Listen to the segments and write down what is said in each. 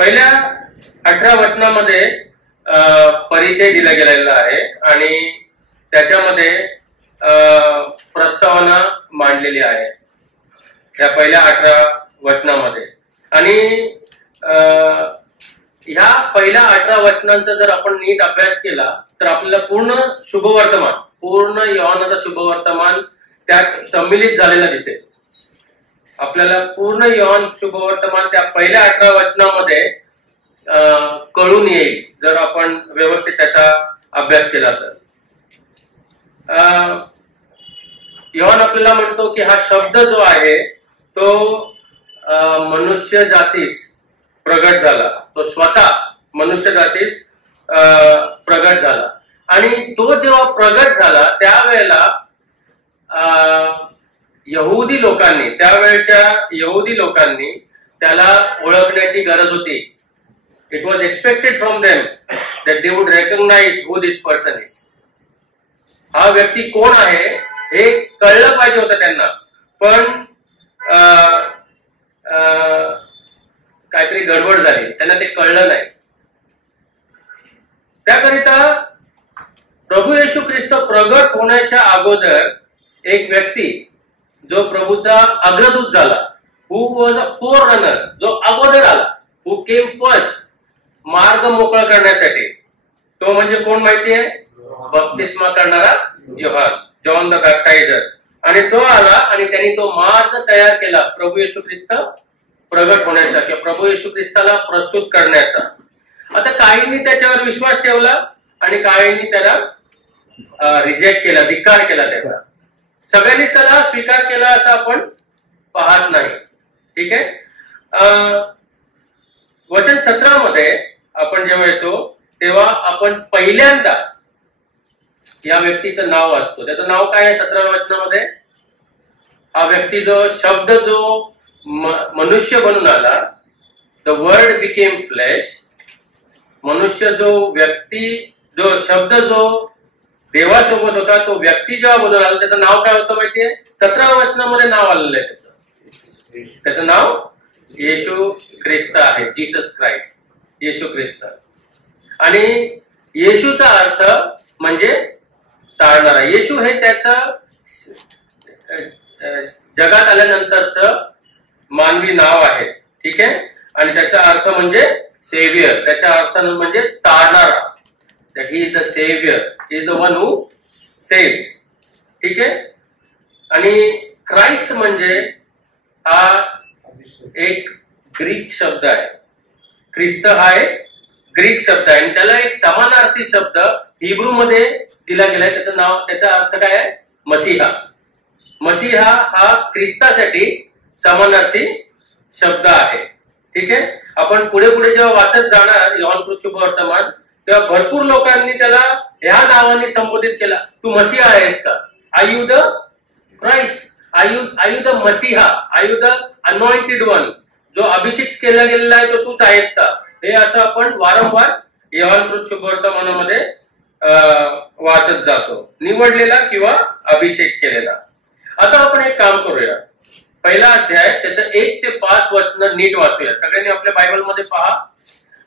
पहिल्या 18 वचनामध्ये परिचय दिला गेलेला आहे आणि त्याच्यामध्ये प्रस्तावना मांडलेली आहे या पहिल्या 18 वचनामध्ये. आणि ह्या पहिल्या 18 वचनांचा जर आपण नीट अभ्यास केला तर आपल्याला पूर्ण योहानाचा शुभवर्तमान त्यात सम्मिलित झालेला दिसेल. आपल्याला पूर्ण योहान शुभवर्तमान त्या पहिल्या 18 वचनामध्ये कळून येईल जर आपण व्यवस्थित त्याचा अभ्यास केला तर. योहान आपल्याला म्हणतो की हा शब्द जो आहे तो मनुष्य जातीस प्रगट झाला, तो स्वतः मनुष्य जातीस प्रगट झाला. आणि तो जेव्हा प्रगट झाला त्यावेळेला त्यावेळच्या यहुदी लोकांनी त्याला ओळखण्याची गरज होती. It was expected from them that they would recognise who this person is. हा व्यक्ती कोण आहे हे कळलं पाहिजे होतं त्यांना, पण काहीतरी गडबड झाली, त्यांना ते कळलं नाही. त्याकरिता प्रभू येशू ख्रिस्त प्रगट होण्याच्या अगोदर एक व्यक्ती जो प्रभूचा अग्रदूत झाला, हु वॉज अ फोर रनर, जो अगोदर आला, हु केम फर्स्ट, मार्ग मोकळा करण्यासाठी, तो म्हणजे कोण माहिती आहे? बप्तिस्मा करणारा योहान, जॉन द बॅप्टायझर. आणि तो आला आणि त्यांनी तो मार्ग तयार केला प्रभू येशू ख्रिस्त प्रगट होण्याचा किंवा प्रभू येशू ख्रिस्ताला प्रस्तुत करण्याचा. आता काहींनी त्याच्यावर विश्वास ठेवला आणि काहींनी त्याला रिजेक्ट केला, धिक्कार केला त्याचा. सगळ्यांनीच त्याला स्वीकार केला असं आपण पाहत नाही. ठीक आहे. वचन 17 मध्ये आपण जेव्हा येतो तेव्हा आपण पहिल्यांदा या व्यक्तीचं नाव वाचतो. त्याचं नाव काय आहे 17व्या वचनामध्ये? हा व्यक्ती जो शब्द जो मनुष्य बनून आला, द वर्ड बिकेम फ्लेश. मनुष्य जो व्यक्ती, जो शब्द जो देवासोबत होता, तो व्यक्ती जेव्हा बनून आला त्याचं नाव काय होतं माहितीये? 17व्या वचनामध्ये नाव आलेलं आहे त्याचं नाव येशू ख्रिस्त आहे. जीसस क्राइस्ट, येशू ख्रिस्त. आणि येशूचा अर्थ म्हणजे तारणारा. येशू हे त्याचं जगात आल्यानंतरचं मानवी नाव आहे. ठीक आहे. आणि त्याचा अर्थ म्हणजे सेव्हियर, त्याचा अर्थ म्हणजे तारणारा. That he is the savior, he is the one who saves. ठीक आहे. आणि ख्राइस्ट म्हणजे हा एक ग्रीक शब्द आहे. ख्रिस्त हा एक ग्रीक शब्द आहे आणि त्याला एक समानार्थी शब्द हिब्रू मध्ये दिला गेलाय. त्याचं नाव, त्याचा अर्थ काय आहे? मसीहा. मसीहा हा ख्रिस्तासाठी समानार्थी शब्द आहे. ठीक आहे. आपण पुढे पुढे जेव्हा वाचत जाणार योहान शुभवर्तमान तेव्हा भरपूर लोकांनी त्याला ह्या नावाने संबोधित केला. तू मसीहा आहेस का? Are you the Christ? Are you the messiah? Are you the anointed one? जो अभिषेक केला गेलेला आहे तो तूच आहेस का? हे असं आपण वारंवार योहान शुभवर्तमानामध्ये वाचत जातो. निवडलेला किंवा अभिषेक केलेला. आता आपण एक काम करूया. पहिला अध्याय त्याचं 1 ते 5 वचन नीट वाचूया. सगळ्यांनी आपल्या बायबलमध्ये पहा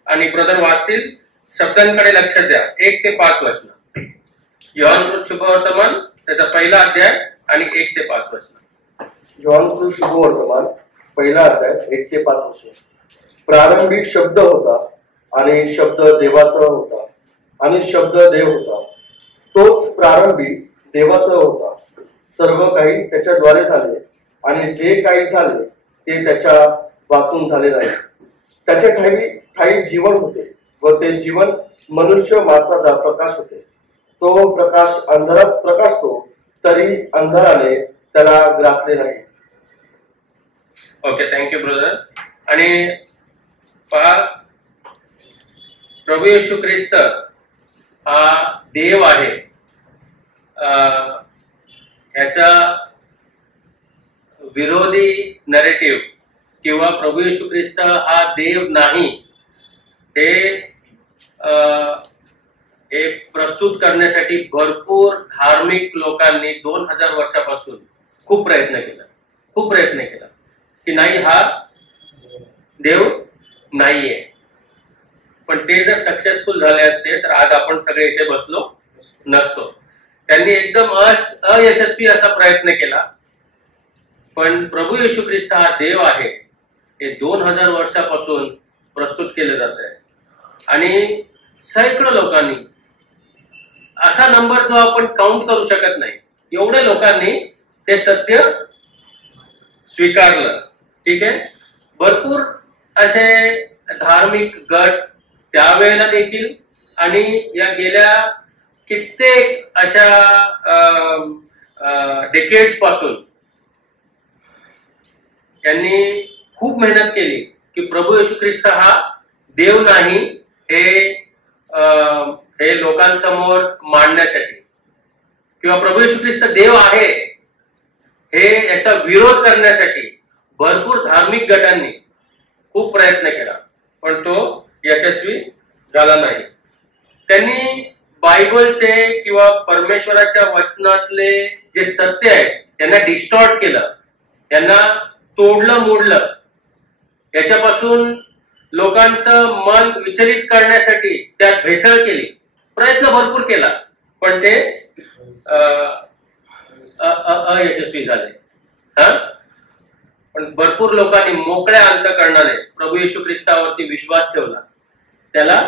आणि ब्रदर वाचतील. शब्दांकडे लक्ष द्या. 1 ते 5 वचन. योहान शुभवर्तमान त्याचा पहिला अध्याय आणि 1 ते 5 वचन. योहान शुभवर्तमान पहिला अध्याय 1 ते 5 वचन. प्रारंभी शब्द होता आणि शब्द देवासह होता आणि शब्द देव होता. तोच प्रारंभी देवासह होता. सर्व काही त्याच्याद्वारे झाले आणि जे काही झाले ते त्याच्या वाचून झाले नाही. त्याच्या ठाई जीवन होते व ते जीवन मनुष्य मात्राचा प्रकाश होते. तो प्रकाश अंधारात प्रकाशतो तरी अंधाराने त्याला ग्रासले नाही. Okay, thank you brother. आणि पहा, प्रभू येशू ख्रिस्त हा देव आहे. ह्याचा विरोधी नरेटिव्ह किंवा प्रभू येशू ख्रिस्त हा देव नाही हे प्रस्तुत करण्यासाठी भरपूर धार्मिक लोकांनी 2000 वर्षापासून खूप प्रयत्न केला की नाही, हा देव नाहीये. पण ते जर सक्सेसफुल झाले असते तर आज आपण सगळे इथे बसलो नसतो. त्यांनी एकदम अयशस्वी असा प्रयत्न केला, पण प्रभू येशू ख्रिस्त हा देव आहे हे 2000 वर्षापासून प्रस्तुत केलं जात आहे. आणि सैकडो लोकांनी, असा नंबर जो आपण काउंट करू शकत नाही, एवढ्या लोकांनी ते सत्य स्वीकारलं. ठीक आहे. भरपूर असे धार्मिक गट त्यावेळेला देखील आणि या गेल्या कित्येक अशा डेकेड्स पासून यांनी खूप मेहनत केली की प्रभू येशू ख्रिस्त हा देव नाही हे लोकांसमोर मांडण्यासाठी, किंवा प्रभू येशू ख्रिस्त देव आहे हे याचा विरोध करण्यासाठी भरपूर धार्मिक गटांनी खूप प्रयत्न केला, पण तो यशस्वी झाला नाही. त्यांनी बायबलचे किंवा परमेश्वराच्या वचनातले जे सत्य आहे त्यांना डिस्टॉर्ट केलं, त्यांना तोडलं मोडलं, याच्यापासून लोकांचं मन विचलित करण्यासाठी त्यात भेसळ केली, प्रयत्न भरपूर केला, पण ते अयशस्वी झाले. पण भरपूर लोकांनी मोकळ्या अंतःकरणाने प्रभू येशू ख्रिस्तावरती विश्वास ठेवला, त्याला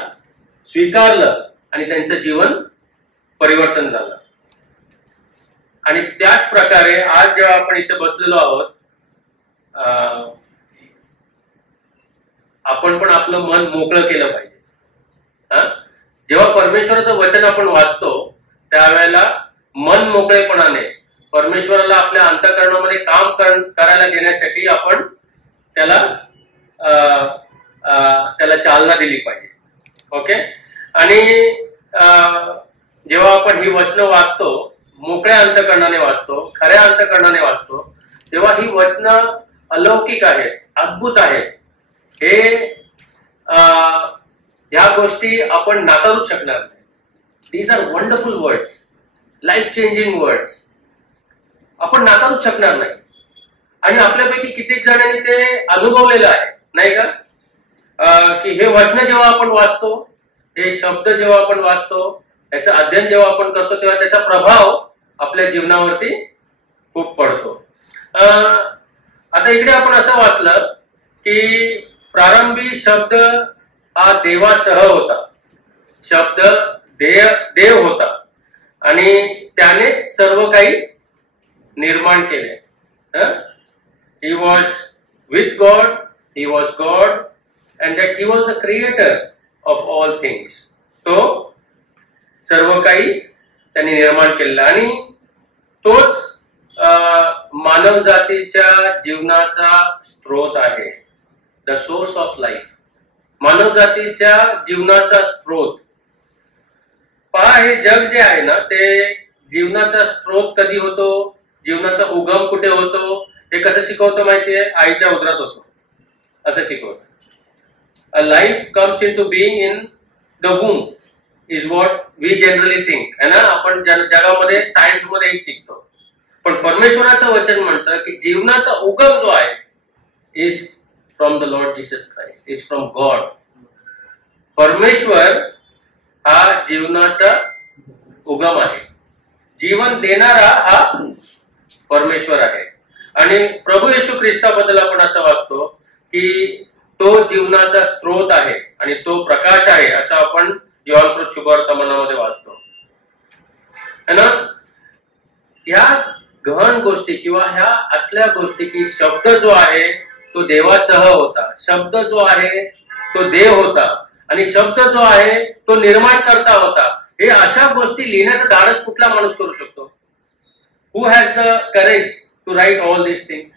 स्वीकारलं आणि त्यांचं जीवन परिवर्तन झालं. आणि त्याच प्रकारे आज जेव्हा आपण इथे बसलेलो आहोत, आपण पण आपलं मन मोकळं केलं पाहिजे. जेव्हा परमेश्वराचं वचन आपण वाचतो त्यावेळेला मन मोकळेपणाने परमेश्वराला आपल्या अंतःकरणामध्ये काम करायला देण्यासाठी आपण त्याला चालना दिली पाहिजे. ओके. आणि जेव्हा आपण ही वचनं वाचतो, मोकळ्या अंतःकरणाने वाचतो, खऱ्या अंतःकरणाने वाचतो, तेव्हा ही वचनं अलौकिक आहेत, अद्भुत आहेत. ह्या गोष्टी आपण नाकारूच शकणार नाही. These are wonderful words, life changing words, आपण नाकारूच शकणार नाही. आणि आपल्यापैकी कित्येक जणांनी ते अनुभवलेलं आहे, नाही का? की हे वचन जेव्हा आपण वाचतो, हे शब्द जेव्हा आपण वाचतो, याचं अध्ययन जेव्हा आपण करतो, तेव्हा त्याचा प्रभाव आपल्या जीवनावरती खूप पडतो. आता इकडे आपण असं वाचलं की प्रारंभी शब्द हा देवासह होता, शब्द देव होता आणि त्यानेच सर्व काही निर्माण केले. He was with God, he was God, and that he was the creator of all things. तो सर्व काही त्यांनी निर्माण केलेलं आणि तोच मानव जातीच्या जीवनाचा स्रोत आहे. द सोर्स ऑफ लाईफ, मानव जातीच्या जीवनाचा स्रोत. पहा, हे जग जे आहे ना, ते जीवनाचा स्रोत कधी होतो, जीवनाचा उगम कुठे होतो, हे कसं शिकवतो माहितीये? आईच्या उदरात होतो, असं शिकवतो. A life comes into being in the womb is what we generally think, है ना? आपण जगामध्ये सायन्स मध्ये हे शिकतो, पण परमेश्वराचं वचन म्हणतं की जीवनाचा उगम जो आहे is from the Lord Jesus Christ, is from God. परमेश्वर हा जीवनाचा उगम आहे, जीवन देणारा हा परमेश्वर आहे. आणि प्रभू येशू ख्रिस्ताबद्दल आपण असं वाचतो की तो जीवनाचा स्रोत आहे आणि तो प्रकाश आहे, असं आपण योहान शुभवर्तमानामध्ये वाचतो, है ना? ह्या गहन गोष्टी किंवा ह्या असल्या गोष्टी की शब्द जो आहे तो देवासह होता, शब्द जो आहे तो देव होता आणि शब्द जो आहे तो निर्माण करता होता, हे अशा गोष्टी लिहिण्याचं धाडस कुठला माणूस करू शकतो? Who has the courage to write all these things?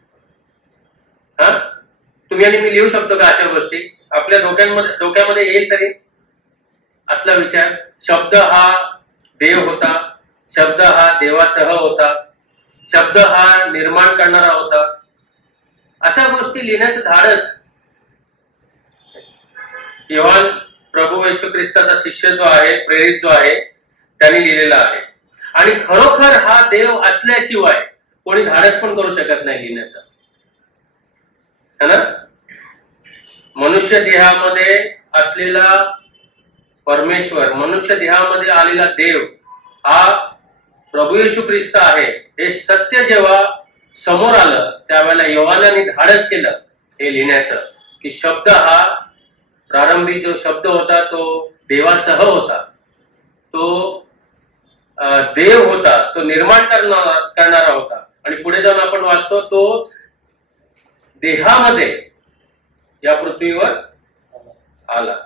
तुम्ही आणि मी लिहू शकतो का अशा गोष्टी? आपल्या डोक्यामध्ये येईल तरी असला विचार? शब्द हा देव होता, शब्द हा देवासह होता, शब्द हा निर्माण करणारा होता, अशा गोष्टी लिहिण्याचं धाडस योहान प्रभू येशू ख्रिस्ताचा शिष्य जो आहे, प्रेरित जो आहे, त्यांनी लिहिलेला आहे. आणि खरोखर हा देव असल्याशिवाय कोणी धाडस पण करू शकत नाही लिहिण्याचं, है ना? मनुष्य देहामध्ये असलेला परमेश्वर मनुष्य देहामध्ये आलेला देव हा प्रभू येशू ख्रिस्त आहे हे सत्य जेव्हा समोर आलं त्यावेळेला योहानाने धाडस केलं हे लिहिण्याचं की शब्द हा प्रारंभी जो शब्द होता तो देवासह होता, तो देव होता, तो निर्माण करणारा होता आणि पुढे जाऊन आपण वाचतो तो देहामध्ये या पृथ्वीवर आला.